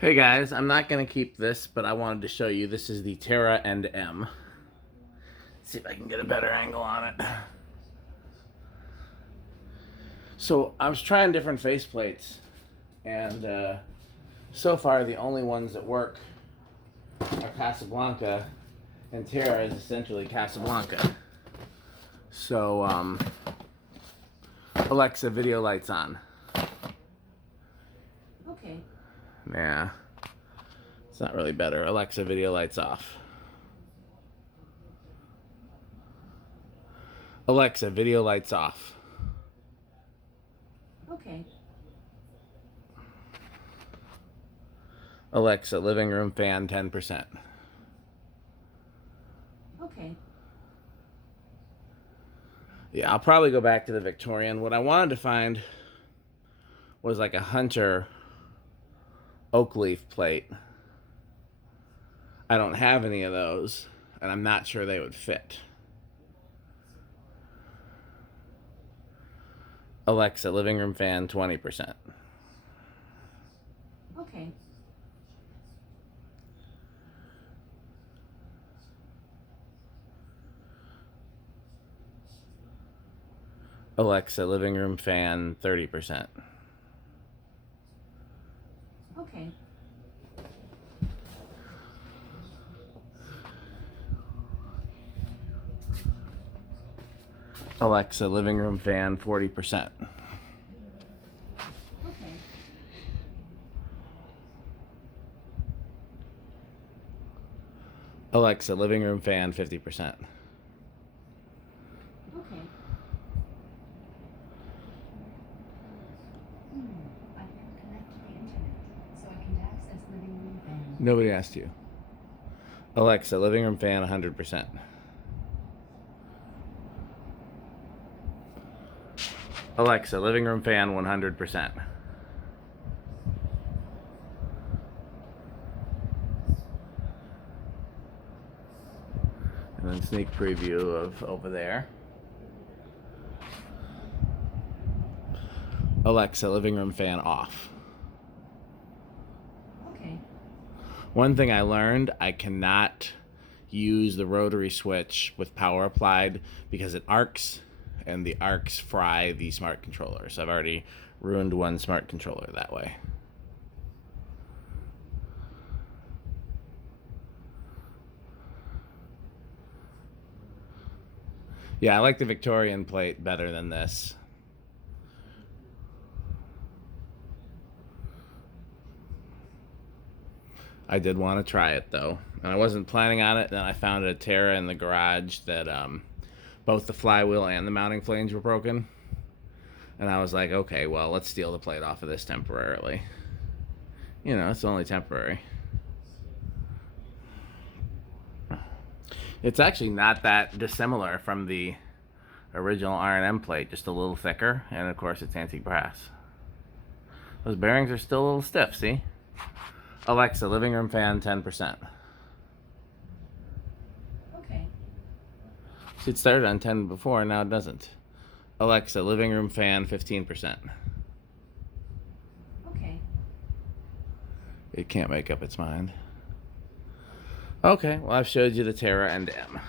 Hey guys, I'm not going to keep this, but I wanted to show you. This is the Terra NM. Let's see if I can get a better angle on it. So I was trying different faceplates, and so far the only ones that work are Casablanca, and Terra is essentially Casablanca. So, Alexa, video lights on. Okay. Yeah, it's not really better. Alexa, video lights off. Alexa, video lights off. Okay. Alexa, living room fan 10%. Okay. Yeah, I'll probably go back to the Victorian. What I wanted to find was like a Hunter oak leaf plate. I don't have any of those, and I'm not sure they would fit. Alexa, living room fan 20%. Okay. Alexa, living room fan 30%. Okay. Alexa, living room fan 40%. Okay. Alexa, living room fan 50%. Okay. I can connect to the internet so I can access living room fan. Nobody asked you. Alexa, living room fan 100%. Alexa, living room fan 100%. And then sneak preview of over there. Alexa, living room fan off. Okay. One thing I learned, I cannot use the rotary switch with power applied because it arcs, and the arcs fry the smart controller. So I've already ruined one smart controller that way. Yeah, I like the Victorian plate better than this. I did want to try it though, and I wasn't planning on it. Then I found a Terra in the garage that both the flywheel and the mounting flange were broken, and I was like, okay, well, let's steal the plate off of this temporarily. You know, it's only temporary. It's actually not that dissimilar from the original R&M plate, just a little thicker, and of course it's antique brass. Those bearings are still a little stiff, see? Alexa, living room fan 10%. Okay. See, it started on 10 before, now it doesn't. Alexa, living room fan 15%. Okay. It can't make up its mind. Okay, well, I've showed you the Terra NM.